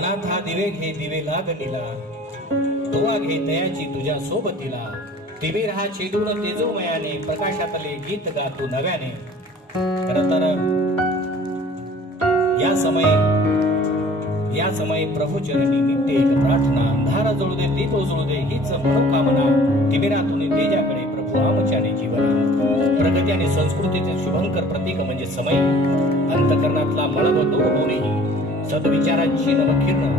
अनाथा दिवे घे दिवे लागणीला, दुवा घे तयाची तुझ्या सोबतीला, दिवे राहा छेदून तेजोमयाने, प्रकाशातले गीत गातो नव्याने. खरं तर या समय प्रभू चरणी नित्य एक प्रार्थना. अंधारा जळू दे दीप उजळू दे हीच मनोकामना, तिमिरातून तेजाकडे प्रभू आमच्याने जीवना. प्रगती आणि संस्कृतीचे शुभंकर प्रतीक म्हणजे समय. अंतकरणातला मळभ दूर होऊनही सद्विचारांची नवकिरण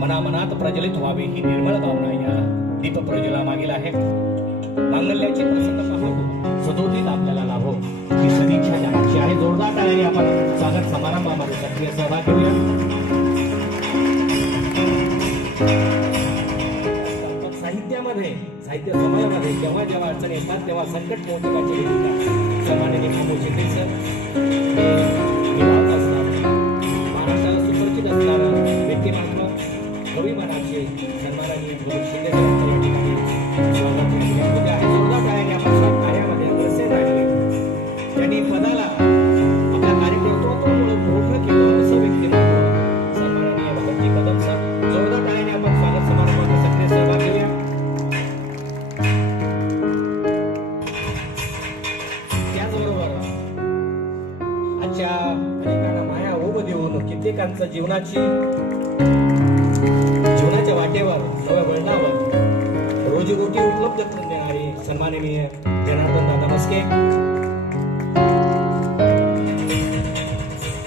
मनामनात प्रज्वलित व्हावी ही निर्मळ भावना या दीप प्रज्वला मागील आहे. मांगल्याची प्रसन्न पाहू सदोदित आपल्याला लाभो ही सदिच्छा जगाची आहे. जोरदार टाळ्याने आपण स्वागत समारंभामध्ये सक्रिय सहभाग घेऊया. साहित्य समाजामध्ये जेव्हा जेव्हा अडचणी येतात तेव्हा संकट मोठे समाने मोठे सर महाराष्ट्राला सुपरिचित असणारा व्यक्तिमत्व कवी मनाचे सन्माननीय गुरु शिंदे या ठिकाणी स्वागत होते आहे. जोरदार टाळ्याने आपण कार्यामध्ये अग्रसर राहिले. त्यांनी पदाला आपल्या कार्यकर्तृत्वामुळे मोठं केलं असं व्यक्तिमत्व सन्माननीय भगतजी कदम सर. जोरदार टाळ्याने आपण स्वागत समारंभामध्ये सक्रिय सहभाग घेऊया. अनेकांना माया ओढ देऊन कित्येकांचं जीवनाच्या वाटेवर नव्या वळणावर रोजीरोटी उपलब्ध करून देणारे सन्माननीय जनार्दन दादा मस्के.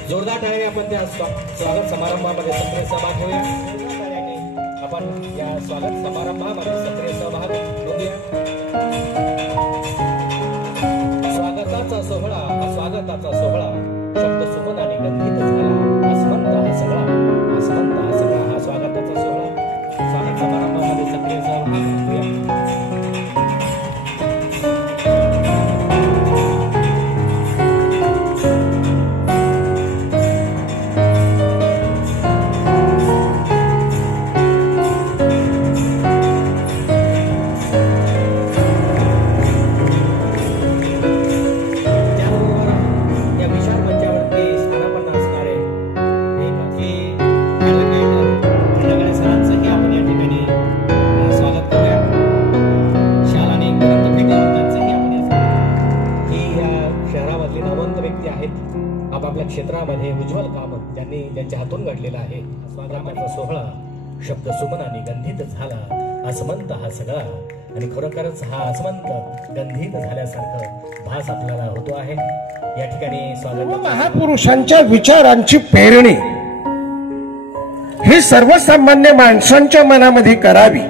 जोरदार टाळ्याने आपण त्या स्वागत समारंभामध्ये सक्रिय सहभाग घेऊया. जोरदार टाळ्याने आपण या स्वागत समारंभामध्ये सक्रिय सहभाग घेऊया. स्वागताचा सोहळा शब्द सुमन आणि गंधित झाला. आसमंत हा सगळा हा स्वागताचा सोहळा स्वागत समारंभामध्ये सक्रिय सहभाग घेऊया. क्षेत्रामध्ये उज्ज्वल काम ज्यांच्या हातून घडलेला आहे. स्वागताचा सोहळा शब्द सुमन आणि गंधित झाला. आसमंत हा सगळा आणि खरोखरच हा आसमंत गंधित झाल्यासारखं भास आपल्याला होतो आहे. या ठिकाणी स्वागत महापुरुषांच्या विचारांची पेरणी ही सर्वसामान्य माणसांच्या मनामध्ये करावी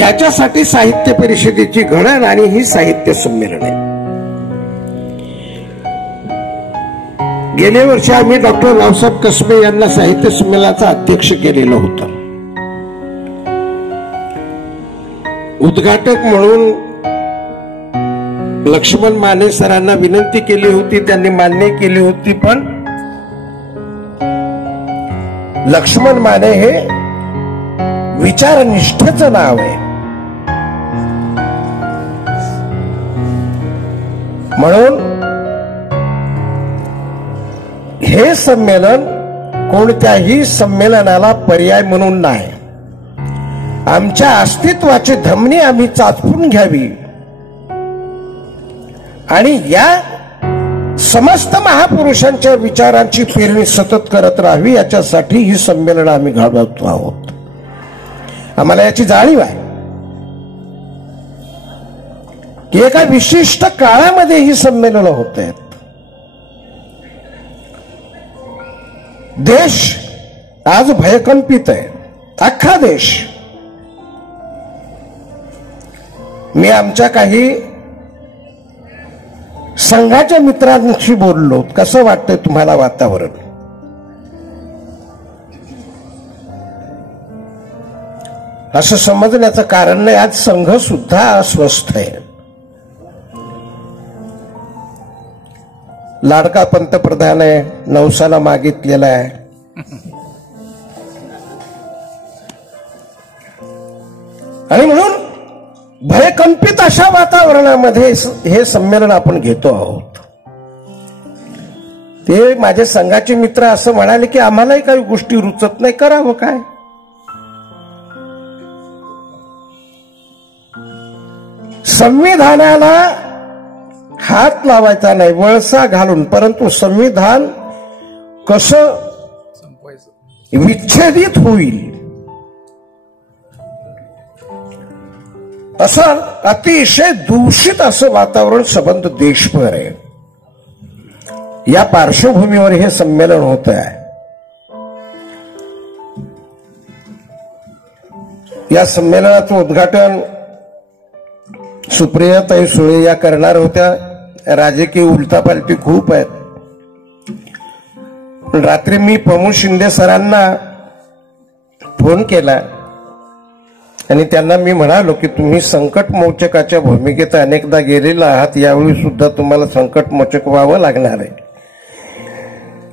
याच्यासाठी साहित्य परिषदेची घडण आणि ही साहित्य संमेलने. गेल्या वर्षी आम्ही डॉक्टर रावसाहेब कसबे यांना साहित्य संमेलनाचा अध्यक्ष केलेलं होतं. उद्घाटक म्हणून लक्ष्मण माने सरांना विनंती केली होती, त्यांनी मान्य केली होती. पण लक्ष्मण माने हे विचारनिष्ठेचं नाव आहे, म्हणून हे संमेलन कोणत्याही संमेलनाला पर्याय म्हणून नाही. आमच्या अस्तित्वाची धमनी आम्ही चाचपून घ्यावी आणि या समस्त महापुरुषांच्या विचारांची पेरणी सतत करत राहावी याच्यासाठी ही संमेलन आम्ही घडवतो आहोत. आम्हाला याची जाणीव आहे की एका विशिष्ट काळामध्ये ही संमेलन होत आहेत. देश आज भयकंपित आहे, अख्खा देश. मी आमच्या काही संघाच्या मित्रांशी बोललो, कसं वाटतंय तुम्हाला वातावरण? असं समजण्याचं कारण नाही, आज संघ सुद्धा अस्वस्थ आहे. लाडका पंतप्रधान आहे, नवसाला मागितलेला आहे. आणि म्हणून भयकंपित अशा वातावरणामध्ये हे संमेलन आपण घेतो आहोत. ते माझे संघाचे मित्र असं म्हणाले की आम्हालाही काही गोष्टी रुचत नाही, करावं काय. संविधानाला हात लावायचा नाही वळसा घालून, परंतु संविधान कसं विच्छेदित होईल असं अतिशय दूषित असं वातावरण संबंध देशभर आहे. या पार्श्वभूमीवर हे संमेलन होत आहे. या संमेलनाचं उद्घाटन सुप्रियाताई सुळे या करणार होत्या. राजकीय उलटापालटी खूप आहेत. रात्री मी प्रमोद शिंदे सरांना फोन केला आणि त्यांना मी म्हणालो की तुम्ही संकट मोचकाच्या भूमिकेत अनेकदा गेलेला आहात, यावेळी सुद्धा तुम्हाला संकट मोचक व्हावं लागणार आहे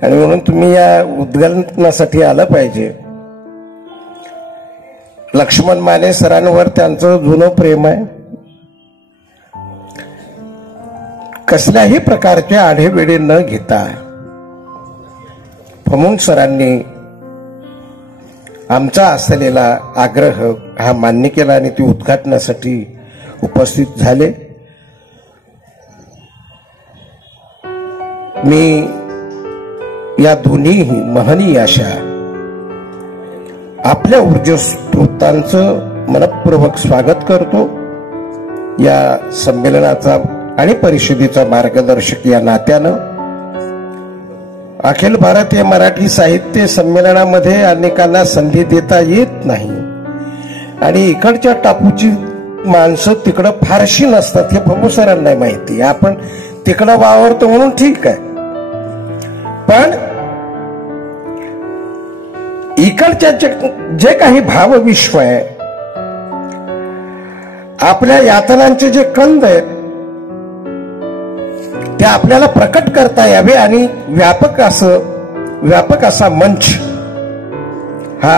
आणि म्हणून तुम्ही या उद्घाटनासाठी आलं पाहिजे. लक्ष्मण माने सरांवर त्यांचं जुनं प्रेम आहे. कसल्याही प्रकारचे आढेवेढे न घेता प्रमोद सरांनी आमचा असलेला आग्रह हा मान्य केला आणि ते उद्घाटनासाठी उपस्थित झाले. मी या दोन्हीही महनीय अशा आपल्या ऊर्जास्रोतांचं मनपूर्वक स्वागत करतो. या संमेलनाचा आणि परिषदेचा मार्गदर्शक या नात्यानं अखिल भारतीय मराठी साहित्य संमेलनामध्ये अनेकांना संधी देता येत नाही आणि इकडच्या टापूची माणसं तिकडं फारशी नसतात हे प्रभू सरांना माहिती. आपण तिकडं वावरतो म्हणून ठीक आहे, पण इकडच्या जे काही भावविश्व आहे, आपल्या यातनांचे जे कंद आहेत ते आपल्याला प्रकट करता यावे आणि व्यापक असा मंच हा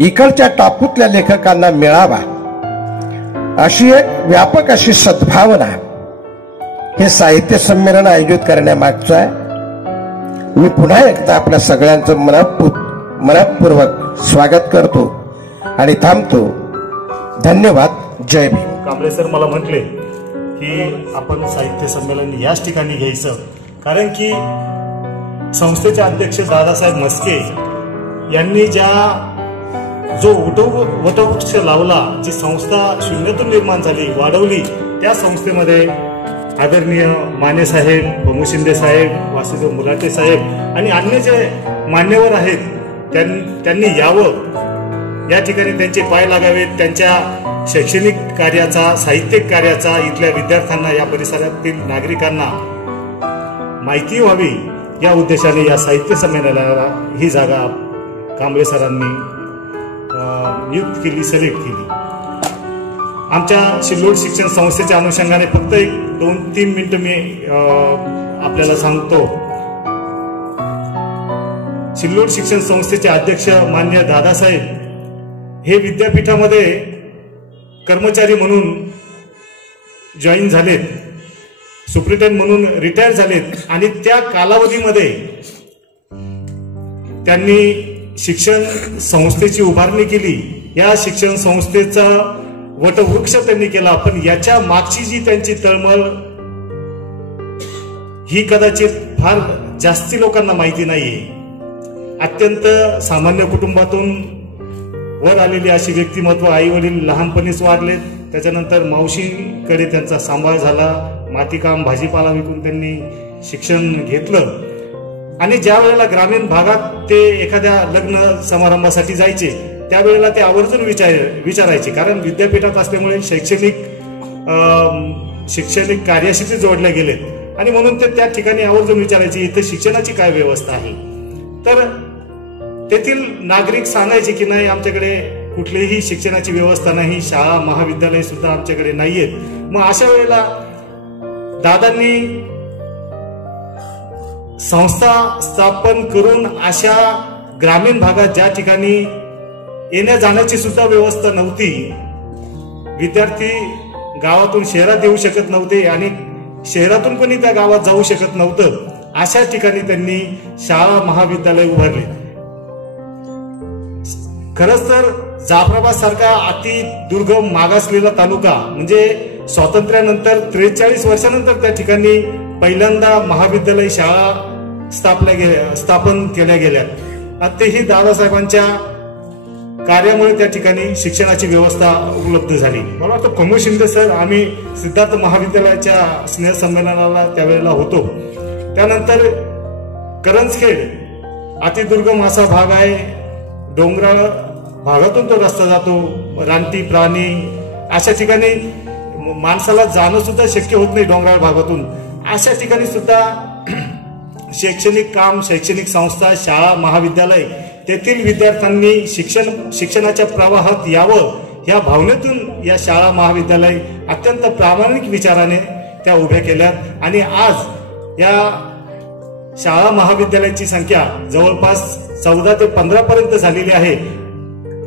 इकडच्या टापूतल्या लेखकांना मिळावा अशी एक व्यापक अशी सद्भावना हे साहित्य संमेलन आयोजित करण्यामागचं आहे. मी पुन्हा एकदा आपल्या सगळ्यांचं मनपूर्वक स्वागत करतो आणि थांबतो. धन्यवाद. जय भीम. कांबळे सर मला म्हटले की आपण साहित्य संमेलन याच ठिकाणी घ्यायचं, कारण की संस्थेचे अध्यक्ष दादासाहेब मस्के यांनी जो वटवृक्ष लावला, जी संस्था शून्यातून निर्माण झाली, वाढवली, त्या संस्थेमध्ये आदरणीय माने साहेब, प्रमोद शिंदे साहेब, वासुदेव मुलाटे साहेब आणि अन्य जे मान्यवर आहेत त्यांनी यावं, या ठिकाणी त्यांचे पाय लागावेत. त्यांच्या शैक्षणिक कार्याचा, साहित्यिक कार्याचा इथल्या विद्यार्थ्यांना, या परिसरातील नागरिकांना माहिती व्हावी या उद्देशाने या साहित्य संमेलनाला ही जागा कांबळे सरांनी नियुक्त केली, सिलेक्ट केली. आमच्या सिल्लोड शिक्षण संस्थेच्या अनुषंगाने फक्त 2-3 मिनिटं मी आपल्याला सांगतो. सिल्लोड शिक्षण संस्थेचे अध्यक्ष मान्य दादासाहेब हे विद्यापीठामध्ये कर्मचारी म्हणून जॉईन झालेत, सुप्रिटेंडेंट म्हणून रिटायर झालेत आणि त्या कालावधीमध्ये त्यांनी शिक्षण संस्थेची उभारणी केली. या शिक्षण संस्थेचा वटवृक्ष त्यांनी केला, पण याच्या मागची जी त्यांची तळमळ ही कदाचित फार जास्ती लोकांना माहिती नाहीये. अत्यंत सामान्य कुटुंबातून वर आलेली अशी व्यक्तिमत्व. आई वडील लहानपणीच वारलेत, त्याच्यानंतर मावशीकडे त्यांचा सांभाळ झाला. मातीकाम, भाजीपाला विकून त्यांनी शिक्षण घेतलं आणि ज्या वेळेला ग्रामीण भागात ते एखाद्या लग्न समारंभासाठी जायचे त्यावेळेला ते आवर्जून विचारायचे, कारण विद्यापीठात असल्यामुळे शैक्षणिक कार्याशी ते जोडले गेलेत आणि म्हणून ते त्या ठिकाणी आवर्जून विचारायचे इथे शिक्षणाची काय व्यवस्था आहे. तर तेथील नागरिक सांगायचे की नाही, आमच्याकडे कुठलीही शिक्षणाची व्यवस्था नाही, शाळा महाविद्यालय सुद्धा आमच्याकडे नाहीयेत. मग अशा वेळेला दादांनी संस्था स्थापन करून अशा ग्रामीण भागात ज्या ठिकाणी येण्या जाण्याची सुद्धा व्यवस्था नव्हती, विद्यार्थी गावातून शहरात येऊ शकत नव्हते आणि शहरातून कोणी त्या गावात जाऊ शकत नव्हतं, अशा ठिकाणी त्यांनी शाळा महाविद्यालय उभारले. खरंच तर जाफराबाद सारखा अति दुर्गम मागासलेला तालुका म्हणजे स्वातंत्र्यानंतर 43 वर्षानंतर त्या ठिकाणी पहिल्यांदा महाविद्यालय शाळा स्थापन केल्या गेल्या. तेही दादासाहेबांच्या कार्यामुळे त्या ठिकाणी शिक्षणाची व्यवस्था उपलब्ध झाली. मला वाटतं प्रमोद शिंदे सर आम्ही सिद्धार्थ महाविद्यालयाच्या स्नेहसंमेलनाला त्यावेळेला होतो. त्यानंतर करंजखेड अतिदुर्गम असा भाग आहे, डोंगराळ भागातून तो रस्ता जातो, रानटी प्राणी अशा ठिकाणी माणसाला जाणं सुद्धा शक्य होत नाही. डोंगराळ भागातून अशा ठिकाणी सुद्धा शैक्षणिक काम, शैक्षणिक संस्था, शाळा, महाविद्यालय तेथील विद्यार्थ्यांनी शिक्षणाच्या प्रवाहात यावं या भावनेतून या शाळा महाविद्यालय अत्यंत प्रामाणिक विचाराने त्या उभ्या केल्यात आणि आज या शाळा महाविद्यालयाची संख्या जवळपास 14 ते 15 पर्यंत झालेली आहे.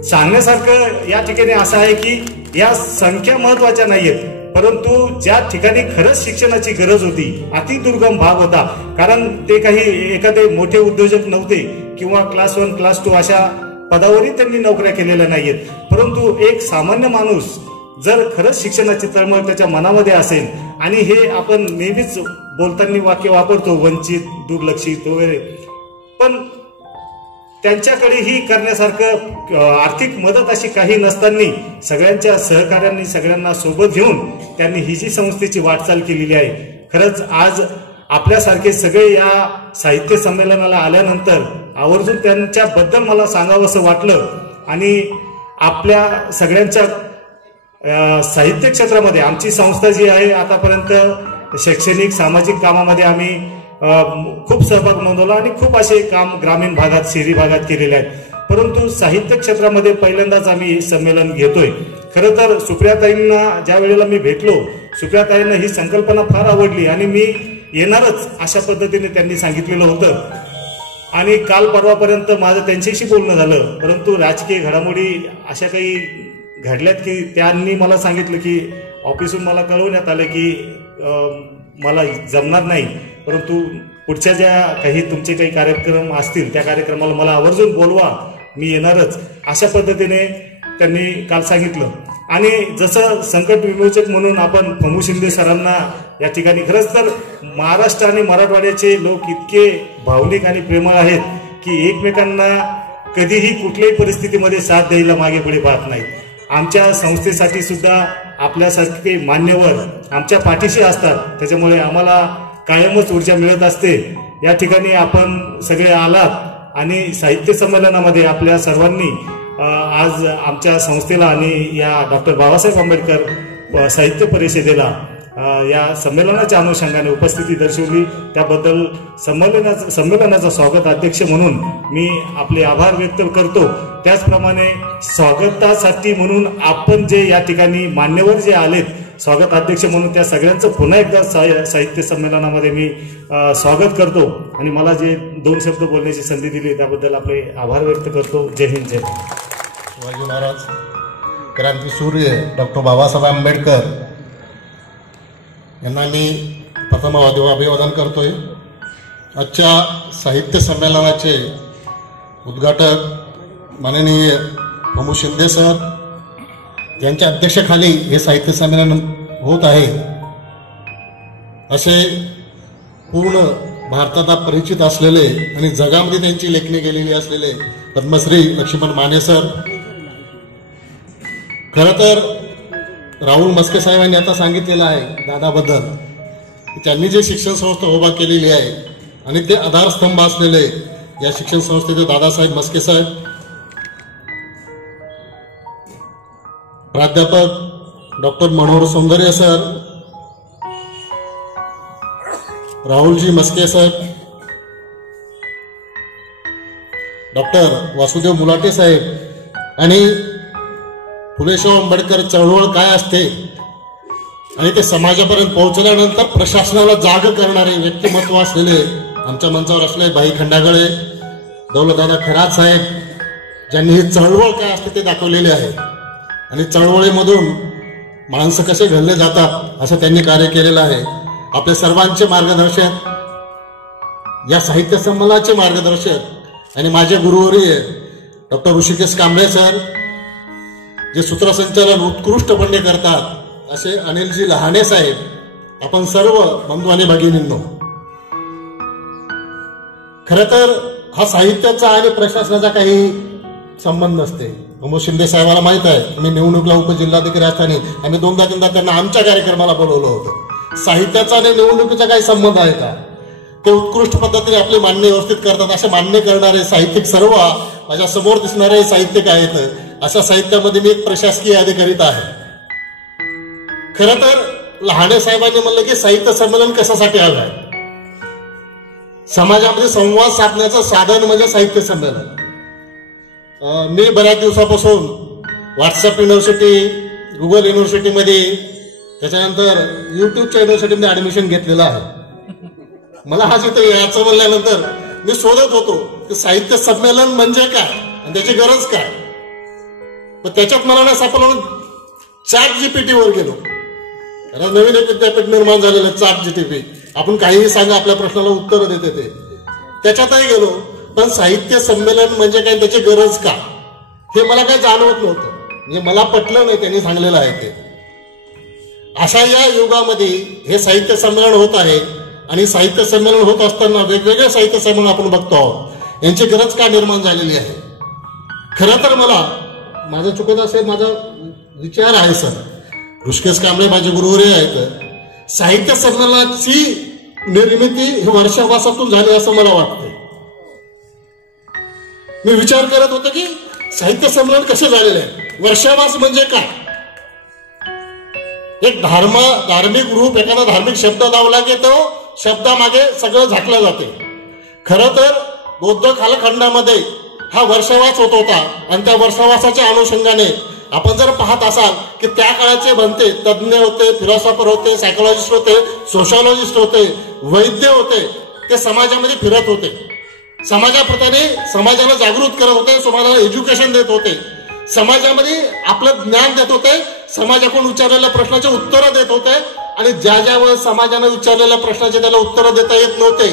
सांगण्यासारखं या ठिकाणी असं आहे की या संख्या महत्वाच्या नाहीयेत, परंतु ज्या ठिकाणी खरंच शिक्षणाची गरज होती, अतिदुर्गम भाग होता, कारण ते काही एखादे मोठे उद्योजक नव्हते किंवा क्लास 1 क्लास 2 अशा पदावरही त्यांनी नोकऱ्या केलेल्या नाहीयेत, परंतु एक सामान्य माणूस जर खरंच शिक्षणाची तळमळ त्याच्या मनामध्ये असेल आणि हे आपण नेहमीच बोलताना वाक्य वापरतो वंचित, दुर्लक्षित वगैरे, पण त्यांच्याकडेही करण्यासारखं आर्थिक मदत अशी काही नसताना सगळ्यांच्या सहकार्यांनी सगळ्यांना सोबत घेऊन त्यांनी ही जी संस्थेची वाटचाल केलेली आहे. खरंच आज आपल्यासारखे सगळे या साहित्य संमेलनाला आल्यानंतर आवर्जून त्यांच्याबद्दल मला सांगावंसं वाटलं आणि आपल्या सगळ्यांच्या साहित्य क्षेत्रामध्ये आमची संस्था जी आहे आतापर्यंत शैक्षणिक सामाजिक कामामध्ये आम्ही खूप सहभाग नोंदवला आणि खूप असे काम ग्रामीण भागात, शहरी भागात केलेले आहेत, परंतु साहित्य क्षेत्रामध्ये पहिल्यांदाच आम्ही संमेलन घेतोय. खरं तर सुप्रियाताईंना ज्या वेळेला मी भेटलो, सुप्रियाताईंना ही संकल्पना फार आवडली आणि मी येणारच अशा पद्धतीने त्यांनी सांगितलेलं होतं आणि काल परवापर्यंत माझं त्यांच्याशी बोलणं झालं, परंतु राजकीय घडामोडी अशा काही घडल्यात की त्यांनी मला सांगितलं की ऑफिसून मला कळवण्यात आलं की मला जमणार नाही, परंतु पुढच्या ज्या काही तुमचे काही कार्यक्रम असतील त्या कार्यक्रमाला मला आवर्जून बोलवा, मी येणारच अशा पद्धतीने त्यांनी काल सांगितलं. आणि जसं संकट विमोचक म्हणून आपण प्रमोद शिंदे सरांना या ठिकाणी, खरंच तर महाराष्ट्र आणि मराठवाड्याचे लोक इतके भावनिक आणि प्रेमळ आहेत की एकमेकांना कधीही कुठल्याही परिस्थितीमध्ये साथ द्यायला मागे पुढे पाहत नाहीत. आमच्या संस्थेसाठी सुद्धा आपल्यासारखे मान्यवर आमच्या पाठीशी असतात, त्याच्यामुळे आम्हाला कायमच ऊर्जा मिळत असते. या ठिकाणी आपण सगळे आलात आणि साहित्य संमेलनामध्ये आपल्या सर्वांनी आज आमच्या संस्थेला आणि या डॉक्टर बाबासाहेब आंबेडकर साहित्य परिषदेला या संमेलनाच्या अनुषंगाने उपस्थिती दर्शवली, त्याबद्दल संमेलनाचा स्वागत अध्यक्ष म्हणून मी आपले आभार व्यक्त करतो. त्याचप्रमाणे स्वागतासाठी म्हणून आपण जे या ठिकाणी मान्यवर जे आलेत स्वागत अध्यक्ष म्हणून, त्या सगळ्यांचं पुन्हा एकदा साहित्य संमेलनामध्ये मी स्वागत करतो आणि मला जे 2 शब्द बोलण्याची संधी दिली त्याबद्दल आपले आभार व्यक्त करतो. जय हिंद, जय शिवाजी महाराज, क्रांतीसूर्य डॉक्टर बाबासाहेब आंबेडकर यांना मी प्रथम अभिवादन करतोय. आजच्या साहित्य संमेलनाचे उद्घाटक माननीय प्रमोद शिंदे सर यांच्या अध्यक्षतेखाली हे साहित्य संमेलन होत आहे. असे पूर्ण भारतात परिचित असलेले आणि जगामध्ये त्यांची लेखणी केलेली असलेले पद्मश्री लक्ष्मण माने सर, खरं तर राहुल मस्के साहेबांनी आता सांगितलेलं आहे दादाबद्दल की त्यांनी जे शिक्षण संस्था उभा केलेली आहे आणि ते आधारस्तंभ असलेले या शिक्षण संस्थेचे दादासाहेब मस्के साहेब, प्राध्यापक डॉक्टर मनोहर सौंदर्य सर, राहुलजी मस्के साहेब, डॉक्टर वासुदेव मुलाटे साहेब आणि फुलेशाह आंबेडकर चळवळ काय असते आणि ते समाजापर्यंत पोहोचल्यानंतर प्रशासनाला जाग करणारे व्यक्तिमत्व असलेले आमच्या मंचावर असले भाई खंडागळे, दौलतदादा खरात साहेब, ज्यांनी ही चळवळ काय असते ते दाखवलेले आहे आणि चळवळीमधून माणसं कसे घडले जातात असं त्यांनी कार्य केलेलं आहे. आपल्या सर्वांचे मार्गदर्शन या साहित्य संमेलनाचे मार्गदर्शक आणि माझे गुरुवर्य डॉक्टर ऋषिकेश कांबळे सर, जे सूत्रसंचालन उत्कृष्टपणे करतात असे अनिलजी लहाने साहेब, आपण सर्व बंधू आणि भगिनींनो, खर तर हा साहित्याचा आणि प्रशासनाचा काही संबंध नसते. अमोल शिंदे साहेबांना माहित आहे, मी निवडणुकीला उपजिल्हाधिकारी असताना आम्ही 2-3दा त्यांना आमच्या कार्यक्रमाला बोलवलं होतं. साहित्याचा आणि निवडणुकीचा काही संबंध आहे का? ते उत्कृष्ट पद्धतीने आपले मांडणे व्यवस्थित करतात. असे मांडणे करणारे साहित्यिक सर्व माझ्या समोर दिसणारे साहित्यिक आहेत. अशा साहित्यामध्ये मी एक प्रशासकीय अधिकारीत आहे. खरं तर लहाने साहेबांनी म्हणलं की साहित्य संमेलन कशासाठी हवं आहे? समाजामध्ये संवाद साधण्याचं साधन म्हणजे साहित्य संमेलन. मी बऱ्याच दिवसापासून व्हॉट्सअप युनिव्हर्सिटी, गुगल युनिव्हर्सिटीमध्ये, त्याच्यानंतर युट्यूबच्या युनिव्हर्सिटीमध्ये ऍडमिशन घेतलेलं आहे. मला हा चित्र याचं म्हणल्यानंतर मी शोधत होतो की साहित्य संमेलन म्हणजे काय आणि त्याची गरज काय. पण त्याच्यात मला ना सापडलं, ChatGPT वर गेलो. नवीन एक विद्यापीठ निर्माण झालेलं ChatGPT, आपण काहीही सांगा आपल्या प्रश्नाला उत्तर देते ते. त्याच्यातही गेलो, पण साहित्य संमेलन म्हणजे काय, त्याची गरज का, हे मला काही जाणवत नव्हतं. म्हणजे मला पटलं नाही त्यांनी सांगलेलं आहे ते. अशा या युगामध्ये हे साहित्य संमेलन होत आहे आणि साहित्य संमेलन होत असताना वेगवेगळे साहित्य संमेलन आपण बघतो आहोत. यांची गरज का निर्माण झालेली आहे? खरं तर मला, माझं चुकत असेल, माझा विचार आहे सर, ऋषिकेश कांबळे माझे गुरुवर्य आहेत, साहित्य संमेलनाची निर्मिती ही वर्षावासातून झाली असं मला वाटतं. मी विचार करत होतो की साहित्य संमेलन कसे झालेले आहे, वर्षावास म्हणजे काय. एक धार्मिक ग्रुप एखादा धार्मिक शब्द लावला की तो शब्दामागे सगळं झाकलं जाते. खरं तर बौद्ध कालखंडामध्ये हा वर्षावास होत होता आणि त्या वर्षावासाच्या अनुषंगाने आपण जर पाहत असाल की त्या काळाचे बनते तज्ज्ञ होते, फिलॉसॉफर होते, सायकोलॉजिस्ट होते, सोशॉलॉजिस्ट होते, वैद्य होते, ते समाजामध्ये फिरत होते, समाजाप्रमाणे समाजाला जागृत करत होते, समाजाला एज्युकेशन देत होते, समाजामध्ये आपलं ज्ञान देत होते, समाजाकडून विचारलेल्या प्रश्नाचे उत्तरं देत होते. आणि ज्या ज्या वेळेस समाजाने विचारलेल्या प्रश्नाचे त्याला उत्तरं देता येत नव्हते,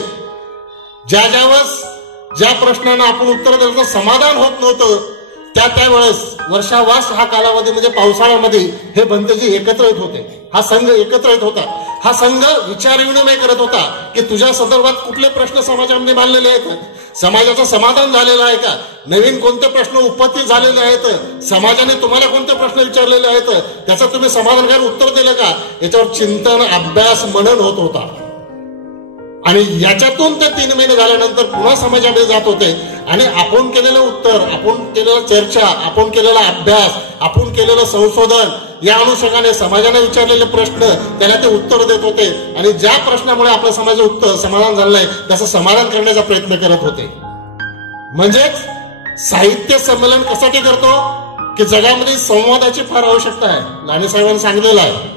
ज्या प्रश्नांना आपण उत्तर दिलं तर समाधान होत नव्हतं, त्यावेळेस वर्षावास हा कालावधी म्हणजे पावसाळ्यामध्ये हे बंतेजी एकत्र येत होते. हा संघ एकत्र येत होता. हा संघ विचार विनिमय करत होता की तुझ्या संदर्भात कुठले प्रश्न समाजामध्ये मांडलेले आहेत, समाजाचं समाधान झालेलं आहे का, नवीन कोणते प्रश्न उपस्थित झालेले आहेत, समाजाने तुम्हाला कोणते प्रश्न विचारलेले आहेत, त्याचं तुम्ही समाधानकारक उत्तर दिलं का, याच्यावर चिंतन, अभ्यास, मनन होत होता. आणि याच्यातून ते 3 महिने झाल्यानंतर पुन्हा समाजामध्ये जात होते आणि आपण केलेलं उत्तर, आपण केलेलं चर्चा, आपण केलेला अभ्यास, आपण केलेलं संशोधन, या अनुषंगाने समाजाने विचारलेले प्रश्न त्याला ते उत्तर देत होते. आणि ज्या प्रश्नामुळे आपल्या समाजाचं उत्तर समाधान झालंय त्याचं समाधान करण्याचा प्रयत्न करत होते. म्हणजेच साहित्य संमेलन कशासाठी करतो की जगामध्ये संवादाची फार आवश्यकता आहे. लाने साहेबांनी सांगितलेलं आहे,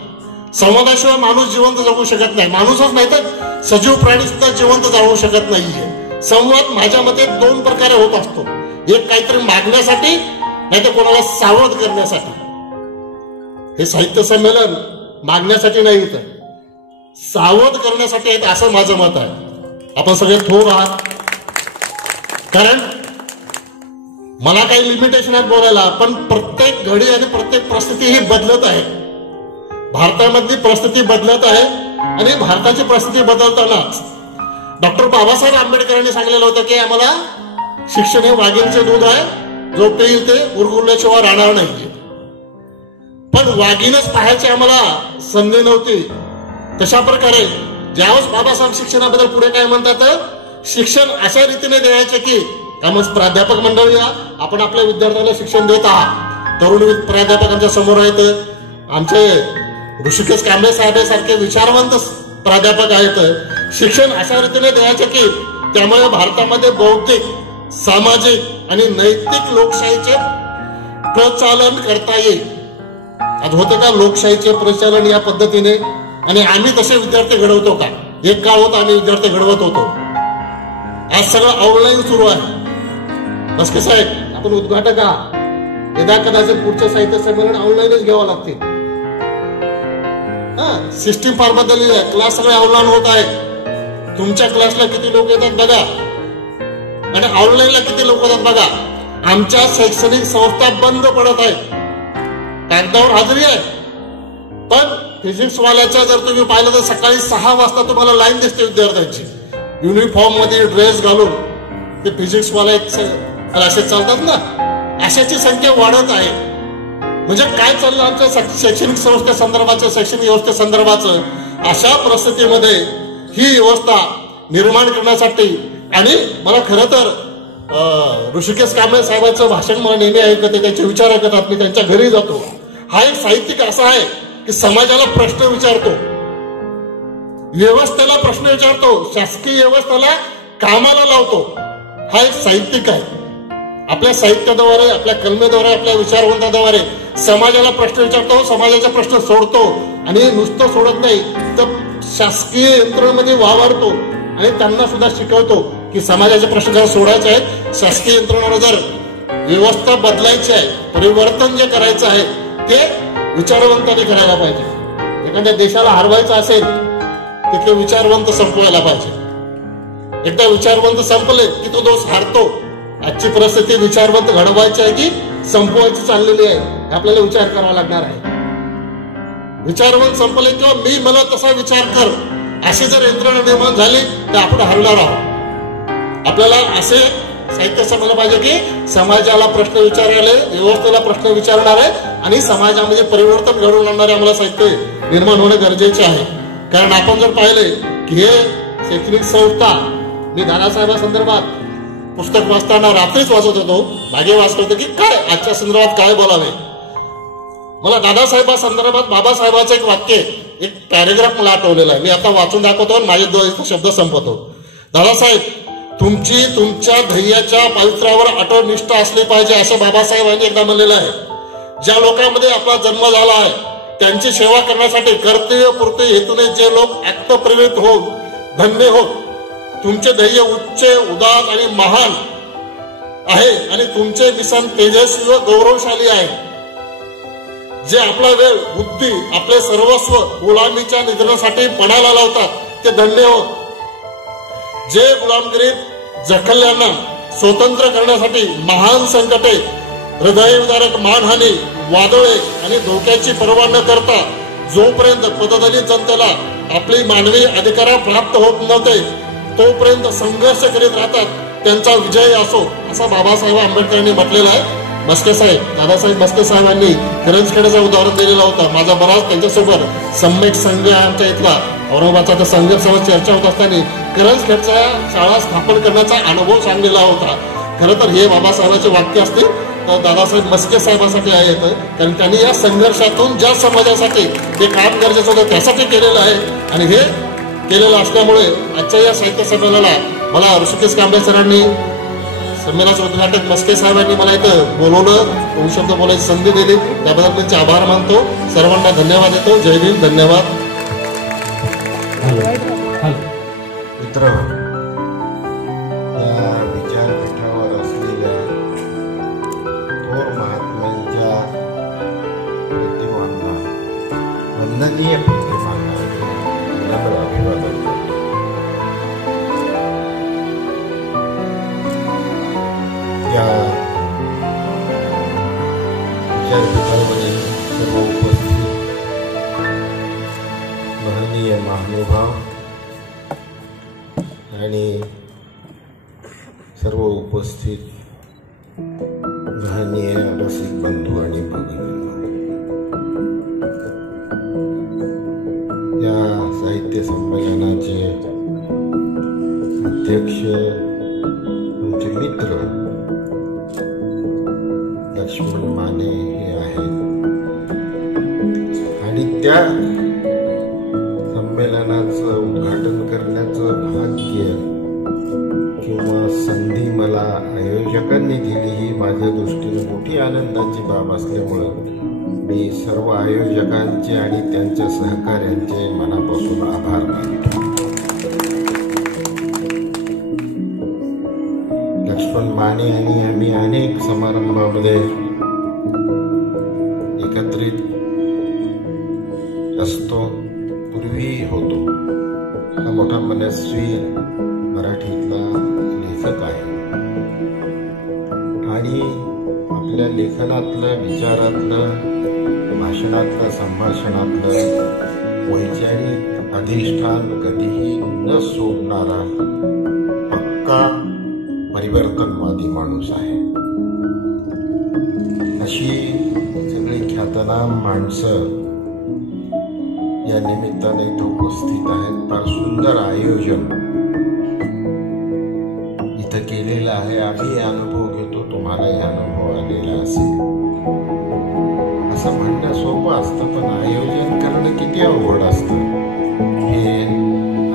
संवादाशिवाय माणूस जिवंत जगू शकत नाही. माणूसच नाही तर सजीव प्राणी सुद्धा जिवंत जागू शकत नाहीये. संवाद माझ्या मते 2 प्रकारे होत असतो. एक काहीतरी मागण्यासाठी, नाही तर कोणाला सावध करण्यासाठी. हे साहित्य संमेलन मागण्यासाठी नाही, तर सावध करण्यासाठी आहेत असं माझं मत आहे. आपण सगळे थोर आहात, कारण मला काही लिमिटेशन आहेत बोलायला, पण प्रत्येक घडी आणि प्रत्येक परिस्थिती ही बदलत आहे. भारतामधली परिस्थिती बदलत आहे आणि भारताची परिस्थिती बदलतानाच डॉक्टर बाबासाहेब आंबेडकरांनी सांगितलेलं होतं की आम्हाला शिक्षण हे वाघीणचे दूध आहे, जो पेईल ते उरगुरल्याशिवाय राहणार नाहीये. पण वाघीणच पाहायची आम्हाला संधी नव्हती. तशा प्रकारे ज्यावेळेस बाबासाहेब शिक्षणाबद्दल पुढे काय म्हणतात, शिक्षण अशा रीतीने द्यायचे की त्यामुळे प्राध्यापक मंडळी आपण आपल्या विद्यार्थ्यांना शिक्षण देत आहात. तरुण प्राध्यापक आमच्या समोर आहेत, आमचे ऋषिकेश कांबळे साहेबांसारखे विचारवंत प्राध्यापक आहेत. शिक्षण अशा रीतीने द्यायचे की त्यामुळे भारतामध्ये बौद्धिक, सामाजिक आणि नैतिक लोकशाहीचे प्रचालन करता येईल. आज होतं का लोकशाहीचे प्रचालन या पद्धतीने? आणि आम्ही तसे विद्यार्थी घडवतो का? एक काळ होता आम्ही विद्यार्थी घडवत होतो. आज सगळं ऑनलाईन सुरू आहे. बसके साहेब, आपण उद्घाटक आहात, यदा कदाचित पुढचं साहित्य संमेलन ऑनलाईनच घ्यावं लागते. सिस्टीम फार बदललेली आहे, क्लास सगळे ऑनलाईन होत आहे. तुमच्या क्लासला किती लोक येतात बघा, आणि ऑनलाईनला किती लोक येतात बघा. आमच्या शैक्षणिक संस्था बंद पडत आहेत, कागदावर हाजरी आहे, पण फिजिक्स वाल्याच्या जर तुम्ही पाहिलं तर सकाळी 6 वाजता तुम्हाला लाईन दिसते विद्यार्थ्यांची, युनिफॉर्म मध्ये ड्रेस घालून ते फिजिक्स वाले क्लासेस चालतात ना. अशाची संख्या वाढत आहे. म्हणजे काय चाललं आमच्या शैक्षणिक संस्थेसंदर्भाचं, शैक्षणिक व्यवस्थेसंदर्भाचं. अशा परिस्थितीमध्ये ही व्यवस्था निर्माण करण्यासाठी, आणि मला खरं तर ऋषिकेश कांबळे साहेबांचं भाषण मला नेहमी ऐकते, त्यांचे विचार ऐकतात, मी त्यांच्या घरी जातो. हा एक साहित्यिक असा आहे की समाजाला प्रश्न विचारतो, व्यवस्थेला प्रश्न विचारतो, शासकीय व्यवस्थेला कामाला लावतो. हा एक साहित्यिक आहे. आपल्या साहित्याद्वारे, आपल्या कलमेद्वारे, आपल्या विचारवंताद्वारे समाजाला प्रश्न विचारतो, समाजाचे प्रश्न सोडतो, आणि नुसतं सोडत नाही तर शासकीय यंत्रणेमध्ये वावरतो आणि त्यांना सुद्धा शिकवतो की समाजाचे प्रश्न जर सोडायचे आहेत, शासकीय यंत्रणेला जर व्यवस्था बदलायची आहे, परिवर्तन जे करायचं आहे ते विचारवंतांनी करायला पाहिजे. एखाद्या देशाला हरवायचं असेल तिथे विचारवंत संपवायला पाहिजे. एकदा विचारवंत संपले की तो दोष हारतो. आजची परिस्थिती विचारवंत घडवायची आहे की संपवायची चाललेली आहे, आपल्याला विचार करावा लागणार आहे. विचारवंत संपले किंवा मी मला तसा विचार कर अशी जर यंत्रणा निर्माण झाली तर आपण हरणार आहोत. आपल्याला असे साहित्य समजलं पाहिजे की समाजाला प्रश्न विचारले, व्यवस्थेला प्रश्न विचारणारे आणि समाजामध्ये परिवर्तन घडवून आणणारे आम्हाला साहित्य निर्माण होणे गरजेचे आहे. कारण आपण जर पाहिले की हे शैक्षणिक संस्था, मी दादासाहेबांसंदर्भात पुस्तक वाचताना रात्रीच वाचत होतो, मागे वाचत होतो की काय आजच्या संदर्भात काय बोलावे. मला दादासाहेबांसंदर्भात बाबासाहेबांचं एक वाक्य, एक पॅरेग्राफ मला आठवलेलं आहे, मी आता वाचून दाखवतो आणि माझे 2 शब्द संपवतो. दादासाहेब, तुमची तुमच्या ध्येयाच्या पावित्र्यावर अटळ निष्ठा असली पाहिजे असं बाबासाहेबांनी एकदा म्हणलेलं आहे. ज्या लोकांमध्ये आपला जन्म झाला आहे त्यांची सेवा करण्यासाठी कर्तव्यपूर्ती हेतूने जे लोक आत्मप्रेरित होत, धन्य होत. तुमचे ध्येय उच्च, उदार आणि महान आहे आणि तुमचे मिशन तेजस्वी व गौरवशाली आहे. जे आपला वेळ, बुद्धी, आपले सर्वस्व गुलामीच्या निधनासाठी पणाला लावतात ते धन्य होत. जे गुलामगिरीत जखल्यांना स्वतंत्र करण्यासाठी महान संकटे, हृदयविदारक मानहानी, वादळे आणि धोक्याची पर्वा न करता जोपर्यंत पददलित जनतेला आपली मानवी अधिकार प्राप्त होत नव्हते तोपर्यंत संघर्ष करीत राहतात, त्यांचा विजय असो असं बाबासाहेब आंबेडकरांनी म्हटलेलं आहे. मस्के साहेब, दादासाहेब मस्के साहेबांनी करंजखेडचं उदाहरण दिलेलं होतं. माझा बराच त्यांच्यासोबत सम्यक संघ आमच्या इथला औरंगाबादचा तर संघर्षावर चर्चा होत असताना करंजखेडच्या शाळा स्थापन करण्याचा अनुभव सांगलेला होता. खरं तर हे बाबासाहेबांचे वाक्य असते तर दादासाहेब मस्के साहेबांसाठी आहे, कारण त्यांनी या संघर्षातून ज्या समाजासाठी हे काम गरजेचं होतं त्यासाठी केलेलं आहे. आणि हे केलेलं असल्यामुळे आजच्या या साहित्य संमेलनाला मला ऋषिकेश कांबळे सरांनी, संमेलनाचे उद्घाटक मस्के साहेबांनी मला इथं बोलवलं, 2 शब्द बोलायची संधी दिली, त्याबद्दल त्यांचे आभार मानतो. सर्वांना धन्यवाद देतो. जय भीम. धन्यवाद. मित्र, या विचारपीठावर असलेल्या थोर महात्म्यांच्या प्रतिमांना, वंदनीय प्रतिमांना नम्र अभिवादन करतो. या विचारपीठावरील सर्व उपस्थित महनीय महानुभाव आणि सर्व उपस्थित महनीय रसिक बंधू आणि भगिनी, या साहित्य संमेलनाचे अध्यक्ष आमचे मित्र लक्ष्मण माने हे आहेत आणि त्या संमेलनाचं उद्घाटन करण्याचं भाग्य किंवा संधी मला आयोजकांनी दिली ही माझ्या दृष्टीने मोठी आनंदाची बाब असल्यामुळं मी सर्व आयोजकांचे आणि त्यांच्या सहकार्यांचे मनापासून आभार मानतो. लक्ष्मण माने आणि आम्ही अनेक समारंभामध्ये एकत्रित असतो, पूर्वी होतो. मोठा मनस्वी मराठीतला लेखक आहे आणि आपल्या लेखनातलं, विचारातलं, भाषणातलं, संभाषणातलं वैचारिक अधिष्ठान कधीही न सोडणारा पक्का परिवर्तनवादी माणूस आहे. अशी सगळी ख्यातनाम माणसं या निमित्ताने इथं उपस्थित आहेत. फार सुंदर आयोजन इथं केलेलं आहे. आम्ही अनुभव घेतो, तुम्हालाही अनुभव आलेला असेल असं म्हणणं सोपं असतं, पण आयोजन करणं किती अवघड असतं हे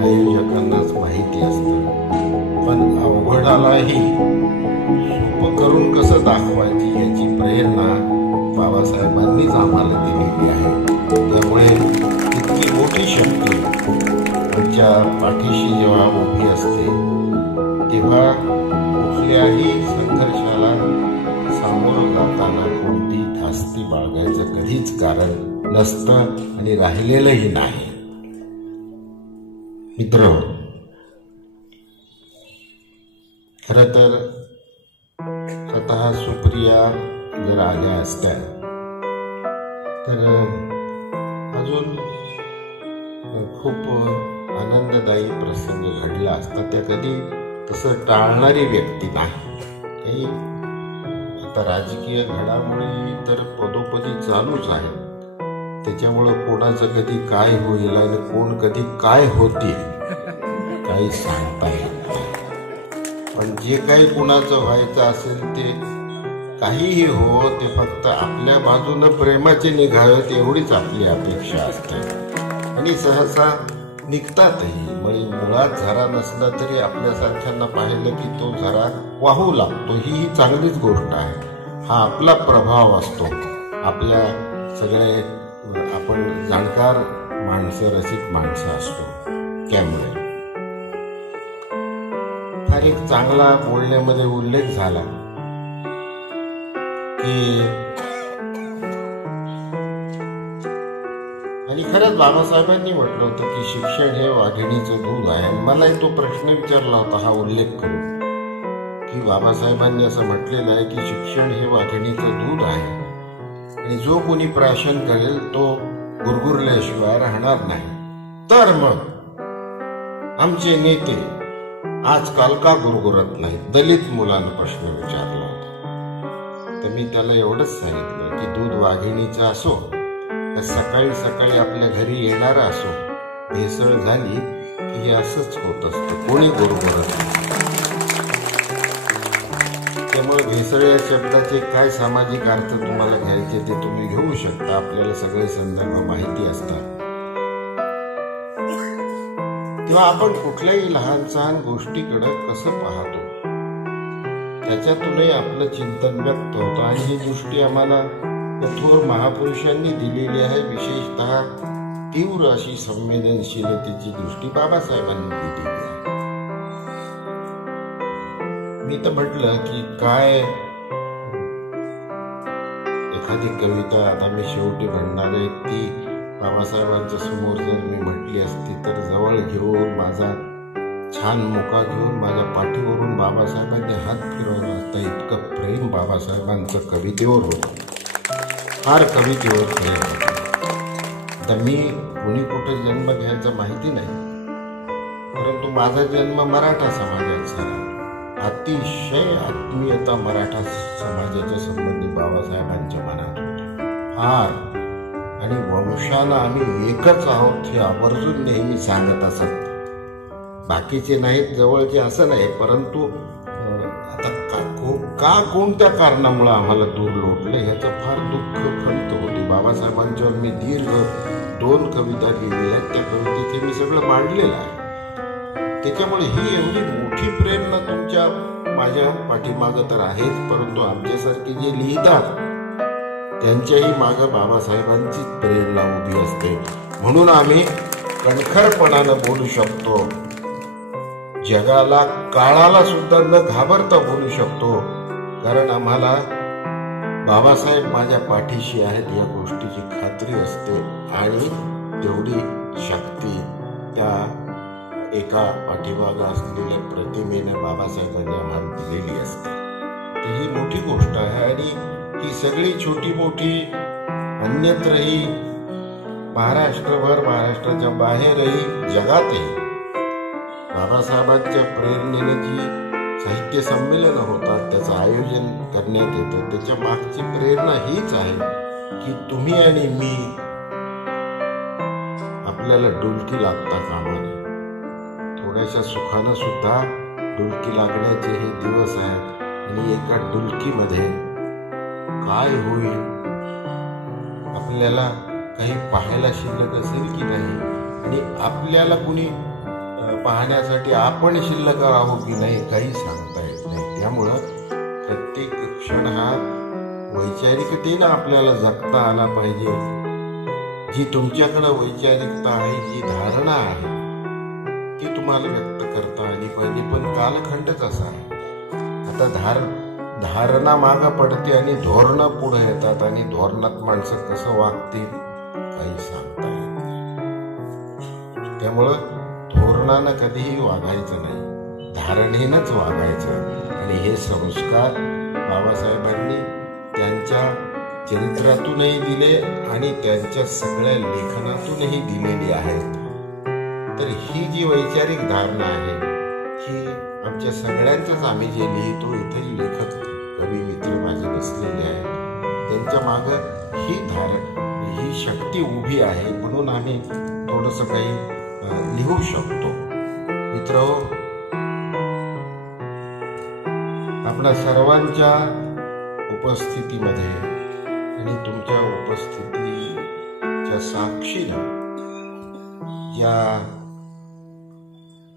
आयोजकांनाच माहिती असतं. पण अवघडालाही सोपं करून कसं दाखवायची याची प्रेरणा बाबासाहेबांनीच आम्हाला दिलेली आहे. त्यामुळे इतकी मोठी शक्ती आमच्या पाठीशी जेव्हा उभी असते तेव्हा कुठल्याही संघर्षाला सामोरं जाताना कोणती धास्ती बाळगायचं कधीच कारण नसतं आणि राहिलेलंही नाही. मित्र, खरं तर स्वतः सुप्रिया जर आल्या असत्या तर अजून खूप आनंददायी प्रसंग घडला असता. त्या कधी तसं टाळणारी व्यक्ती नाही. काही आता राजकीय घडामोडी तर पदोपदी चालूच आहे, त्याच्यामुळं कोणाचं कधी काय होईल आणि कोण कधी काय होतील काही सांगता येत नाही. पण जे काही कुणाचं व्हायचं असेल ते काहीही हो, ते फक्त आपल्या बाजूनं प्रेमाचे निघावेत एवढीच आपली अपेक्षा असते आणि सहसा निघतातही. मुळात झरा नसला तरी आपल्यासारख्यांना पाहिलं की तो झरा वाहू लागतो, ही चांगलीच गोष्ट आहे. हा आपला प्रभाव असतो. आपल्या सगळे आपण जाणकार माणसं, रसिक माणसं असतो. त्यामुळे फार एक चांगला बोलण्यामध्ये उल्लेख झाला की, आणि खरंच बाबासाहेबांनी म्हटलं होतं की शिक्षण हे वाघिणीचं दूध आहे. आणि मलाही तो प्रश्न विचारला होता हा उल्लेख करून की बाबासाहेबांनी असं म्हटलेलं आहे की शिक्षण हे वाघिणीचं दूध आहे आणि जो कोणी प्राशन करेल तो गुरगुरल्याशिवाय राहणार नाही. तर मग आमचे नेते आजकाल का गुरगुरत नाहीत? दलित मुलानं प्रश्न विचारला होता. तर मी त्याला एवढंच सांगितलं की दूध वाघिणीचं असो तर सकाळी सकाळी आपल्या घरी येणारा असो, भेसळ झाली की हे असंच होत असतं, कोणी गुरगुरत नाही. त्यामुळे भेसळ या शब्दाचे काय सामाजिक अर्थ तुम्हाला घ्यायचे ते तुम्ही घेऊ शकता. आपल्याला सगळे संदर्भ माहिती असतात. तेव्हा आपण कुठल्याही लहान सहान गोष्टीकडे कसं पाहतो त्याच्यातूनही आपलं चिंतन व्यक्त होतं. आणि ही दृष्टी आम्हाला कठोर महापुरुषांनी दिलेली आहे. विशेषतः तीव्र अशी संवेदनशीलतेची दृष्टी बाबासाहेबांनी दिलेली आहे. मी तर म्हटलं की काय एखादी कविता आता मी शेवटी म्हणणार आहे ती बाबासाहेबांच्या समोर जर मी म्हटली असती तर जवळ घेऊन माझा छान मुका घेऊन माझ्या पाठीवरून बाबासाहेबांनी हात फिरवला असता. इतकं प्रेम बाबासाहेबांचं कवितेवर होतं, फार कवितेवर प्रेम होतं. आता मी कुणी कुठे जन्म घ्यायचा माहिती नाही, परंतु माझा जन्म मराठा समाजात झाला. अतिशय आत्मीयता मराठा समाजाच्या संबंधी बाबासाहेबांच्या मनात होती फार. आणि वंशानं आम्ही एकच आहोत हे आवर्जून नेहमी सांगत असत. बाकीचे नाहीत जवळचे असं नाही, परंतु आता का कोणत्या कारणामुळे आम्हाला दूर लोटले ह्याचं फार दुःख खंत होती. बाबासाहेबांच्यावर मी दीर्घ 2 कविता लिहिलेल्या आहेत. त्या कवितेचे मी सगळं मांडलेलं आहे. त्याच्यामुळे ही एवढी मोठी प्रेरणा तुमच्या माझ्या पाठीमागं तर आहेच, परंतु आमच्यासारखे जे लिहितात त्यांच्याही मागं बाबासाहेबांचीच प्रेरणा उभी असते. म्हणून आम्ही कणखरपणानं बोलू शकतो, जगाला काळाला सुद्धा न घाबरता बोलू शकतो, कारण आम्हाला बाबासाहेब माझ्या पाठीशी आहेत या गोष्टीची खात्री असते. आणि तेवढी शक्ती त्या एका पाठीमागं असलेल्या प्रतिमेनं बाबासाहेबांनी आम्हाला दिलेली असते. तर ही मोठी गोष्ट आहे. आणि ही सगळी छोटी मोठी अन्यत्रही महाराष्ट्रभर, महाराष्ट्राच्या बाहेरही, जगातही बाबासाहेबांच्या प्रेरणेने जी साहित्य संमेलन होतात, त्याचं आयोजन करण्यात येतं, त्याच्या मागची प्रेरणा हीच आहे की तुम्ही आणि मी आपल्याला डुलकी लागता कामा नये. थोड्याशा सुखानं सुद्धा डुलकी लागण्याचे हे दिवस आहेत. आणि एका डुलकीमध्ये काय होईल, आपल्याला काही पाहायला शिल्लक असेल की नाही, आणि आपल्याला कुणी पाहण्यासाठी आपण शिल्लक राहू की नाही, काही सांगता येत नाही. त्यामुळं प्रत्येक क्षण हा वैचारिकतेनं आपल्याला जगता आला पाहिजे. जी तुमच्याकडं वैचारिकता आहे, जी धारणा आहे, ती तुम्हाला व्यक्त करता आली पाहिजे. पण कालखंडच असा आहे. आता धारणा मागं पडते आणि धोरणं पुढे येतात, आणि धोरणात माणसं कसं वागतील काही सांगता येत नाही. त्यामुळं धोरणानं कधीही वागायचं नाही, धारणेनंच वागायचं. आणि हे संस्कार बाबासाहेबांनी त्यांच्या चरित्रातूनही दिले आणि त्यांच्या सगळ्या लेखनातूनही दिलेली आहेत. तर ही जी वैचारिक धारणा आहे, ही आमच्या सगळ्यांचंच, आम्ही जे लिहितो इथेही लेखक कवी मित्र माझे बसलेले आहेत, त्यांच्या मागं ही शक्ती उभी आहे. म्हणून आम्ही थोडंसं काही लिहू शकतो. मित्रहो, आपल्या सर्वांच्या उपस्थितीमध्ये आणि तुमच्या उपस्थितीच्या साक्षीनं या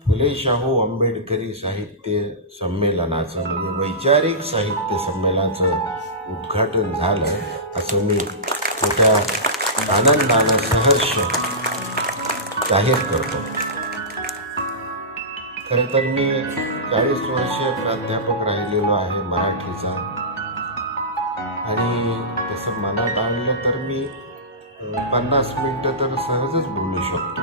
फुले शाहू आंबेडकरी साहित्य संमेलनाचं, म्हणजे वैचारिक साहित्य संमेलनाचं उद्घाटन झालं, असं मी मोठ्या आनंदानं सहर्ष जाहीर करतो. खरं तर मी 40 वर्ष प्राध्यापक राहिलेलो आहे मराठीचा. आणि तसं मनात आणलं तर मी 50 मिनिटं तर सहजच बोलू शकतो.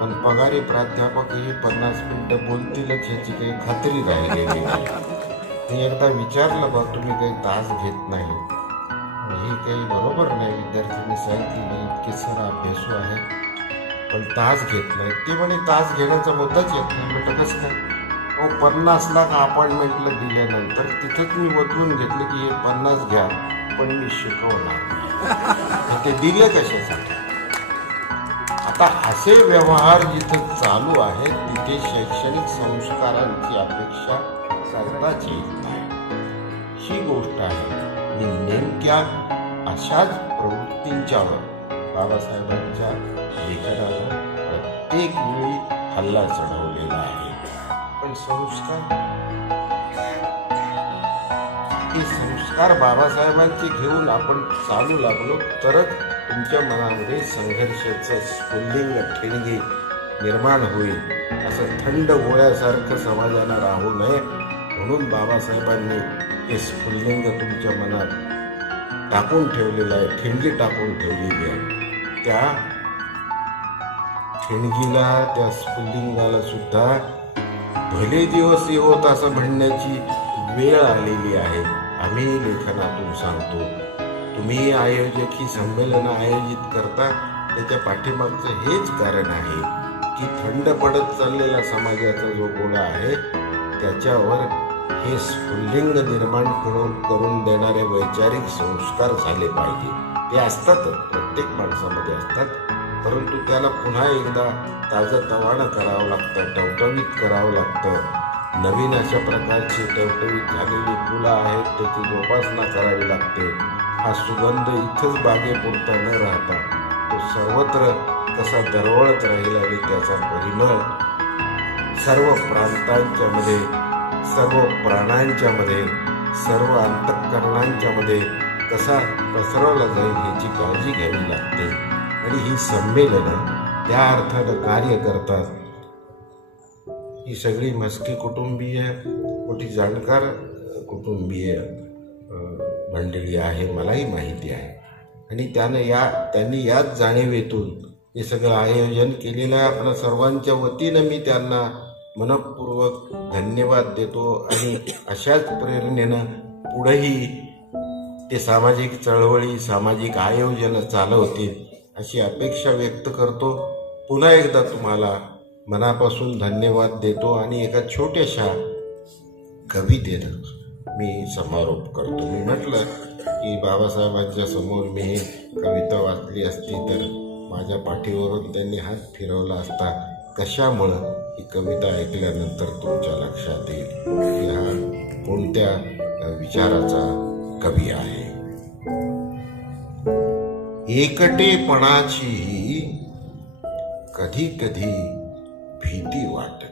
पण पगारी प्राध्यापक हे 50 मिनिटं बोलतीलच ह्याची काही खात्री राहिलेली नाही. मी एकदा विचारलं, बघ तुम्ही काही तास घेत नाही, हे काही बरोबर नाही. विद्यार्थ्यांनी सांगितलं इतके सर अभ्यासू आहेत पण तास घेतलाय. ते म्हणे तास घेण्याचा मुद्दाच येत नाही. म्हटलं कसं काय? 50 लाख अपॉइंटमेंटला दिल्यानंतर तिथंच मी वतवून घेतलं की हे 50 घ्या पण मी शिकवणार. ते दिले कशासाठी? आता असे व्यवहार जिथं चालू आहेत तिथे शैक्षणिक संस्कारांची अपेक्षा करताच येत नाही. ही गोष्ट आहे. आणि नेमक्या अशाच प्रवृत्तींच्यावर बाबासाहेबांच्या लेखनानं प्रत्येक वेळी हल्ला चढवलेला आहे. पण संस्कार बाबासाहेबांचे घेऊन आपण चालू लागलो तरच तुमच्या मनामध्ये संघर्षाचं स्फुल्लिंग ठिणगी निर्माण होईल. असं थंड गोळ्यासारखं समाजाला राहू नये म्हणून बाबासाहेबांनी हे स्फुल्लिंग तुमच्या मनात टाकून ठेवलेलं आहे, ठिणगी टाकून ठेवलेली आहे. त्या ठिणगीला, त्या स्फुल्लिंगाला सुद्धा भले दिवस येवोत असं म्हणण्याची वेळ आलेली आहे. आम्ही लेखनातून सांगतो, तुम्ही आयोजक ही संमेलनं आयोजित करता त्याच्या पाठीमागचं हेच कारण आहे की थंड पडत चाललेला समाजाचा जो गोळा आहे त्याच्यावर हे स्फुल्लिंग निर्माण करून देणारे वैचारिक संस्कार झाले पाहिजे. ते असतातच, प्रत्येक माणसामध्ये असतात, परंतु त्याला पुन्हा एकदा ताजंतवानं करावं लागतं, टवटवीत करावं लागतं. नवीन अशा प्रकारची टवटवीत झालेली फुलं आहेत त्याची जोपासना करावी लागते. हा सुगंध इथंच बागेपुरता न राहता तो सर्वत्र कसा दरवळत राहील आणि त्याचा परिमळ सर्व प्रांतांच्या मध्ये, सर्व प्राणांच्या मध्ये, सर्व अंतःकरणांच्या मध्ये कसा पसरवला जाईल ह्याची काळजी घ्यावी लागते. आणि ही संमेलनं त्या अर्थानं कार्य करतात. ही सगळी मस्की कुटुंबीय, मोठी जाणकार कुटुंबीय मंडळी आहे, मलाही माहिती आहे. आणि त्यांनी याच जाणीवेतून हे सगळं आयोजन केलेलं आहे आपल्या सर्वांच्या वतीनं मी त्यांना मनपूर्वक धन्यवाद देतो आणि अशाच प्रेरणेनं पुढेही ते सामाजिक चळवळी सामाजिक आयोजन चालवतील अशी अपेक्षा व्यक्त करतो. पुन्हा एकदा तुम्हाला मनापासून धन्यवाद देतो आणि एका छोट्याशा कवितेनं मी समारोप करतो. मी म्हटलं की बाबासाहेबांच्या समोर मी ही कविता वाचली असती तर माझ्या पाठीवरून त्यांनी हात फिरवला असता. कशामुळं ही कविता ऐकल्यानंतर तुमच्या लक्षात येईल की हा कोणत्या विचाराचा कवी आहे. एकटेपणाची कधी कधी भीती वाटते.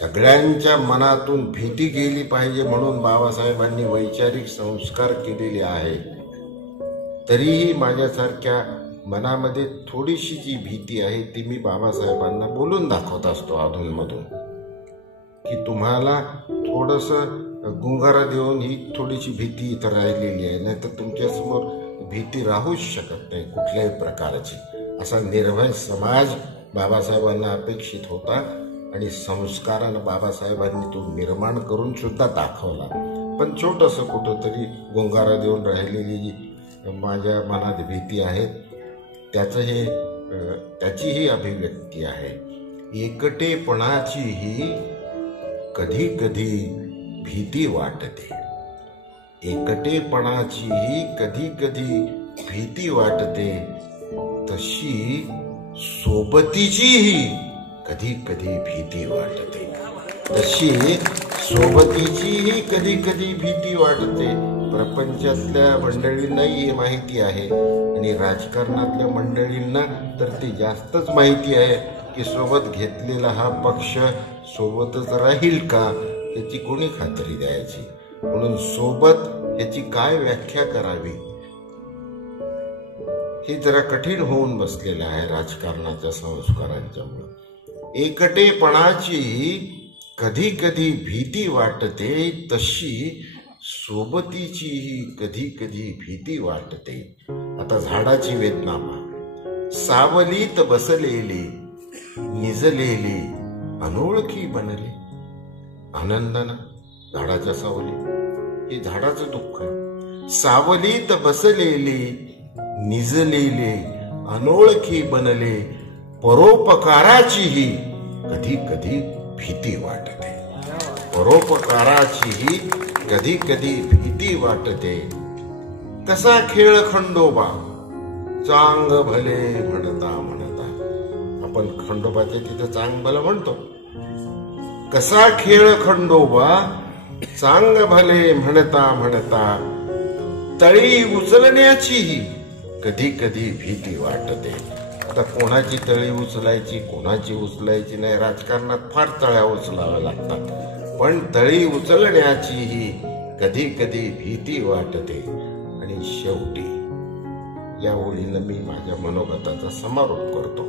सगळ्यांच्या मनातून भीती गेली पाहिजे म्हणून बाबासाहेबांनी वैचारिक संस्कार केलेले आहेत. तरीही माझ्यासारख्या मनामध्ये थोडीशी जी भीती आहे ती मी बाबासाहेबांना बोलून दाखवत असतो अधूनमधून की तुम्हाला थोडंसं गुंगारा देऊन ही थोडीशी भीती इथं राहिलेली आहे, नाहीतर तुमच्यासमोर भीती राहूच शकत नाही कुठल्याही प्रकारची. असा निर्भय समाज बाबासाहेबांना अपेक्षित होता आणि संस्कारानं बाबासाहेबांनी तो निर्माण करून सुद्धा दाखवला. पण छोटंसं कुठंतरी गुंगारा देऊन राहिलेली जी माझ्या मनात भीती आहे त्याची ही अभिव्यक्ती आहे. एकटेपणाचीही कधी कधी भीती वाटते. एकटेपणाचीही कधी कधी भीती वाटते, तशी सोबतीचीही कधी कधी भीती वाटते. तशी सोबतीचीही कधी कधी भीती वाटते. प्रपंचातल्या मंडळींनाही हे माहिती आहे आणि राजकारणातल्या मंडळींना तर ते जास्तच माहिती आहे की सोबत घेतलेला हा पक्ष सोबतच राहील का याची कोणी खात्री द्यायची. म्हणून सोबत याची काय व्याख्या करावी हे जरा कठीण होऊन बसलेलं आहे राजकारणाच्या संस्कारांच्यामुळे. एकटेपणाची कधी कधी भीती वाटते, तशी सोबतीचीही कधी कधी भीती वाटते. आता झाडाची वेदना पहा. सावलीत बसलेली निजलेली अनोळखी बनले. आनंदानं झाडाच्या सावली हे झाडाचं दुःख आहे. सावलीत बसलेली निजलेले अनोळखी बनले. परोपकाराचीही कधी कधी भीती वाटते. परोपकाराचीही कधी कधी भीती वाटते. कसा खेळ खंडोबा चांग भले म्हणता म्हणता. आपण खंडोबाच्या तिथं चांग भलं म्हणतो. कसा खेळ खंडोबा चांग भले म्हणता म्हणता. तळी उचलण्याचीही कधी कधी भीती वाटते. आता कोणाची तळी उचलायची कोणाची उचलायची नाही. राजकारणात फार तळ्या उचलाव्या लागतात, पण तळी उचलण्याचीही कधी कधी भीती वाटते. आणि शेवटी या ओळीनं मी माझ्या मनोगताचा समारोप करतो.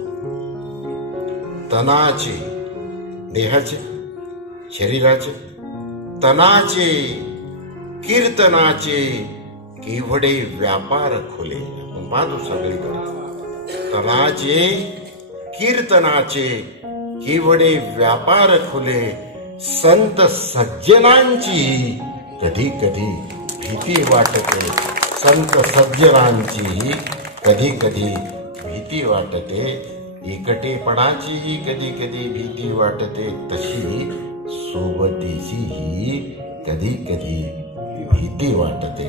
तनाचे देहाचे शरीराचे तनाचे कीर्तनाचे केवढे व्यापार खुले. आपण पाहतो सगळीकडे तनाचे कीर्तनाचे केवढे व्यापार खुले. संत सज्जनांची कधी कधी भीती वाटते. संत सज्जनांची कधी कधी भीती वाटते. एकटेपणाचीही कधी कधी भीती वाटते, तशी सोबतीचीही कधी कधी भीती वाटते.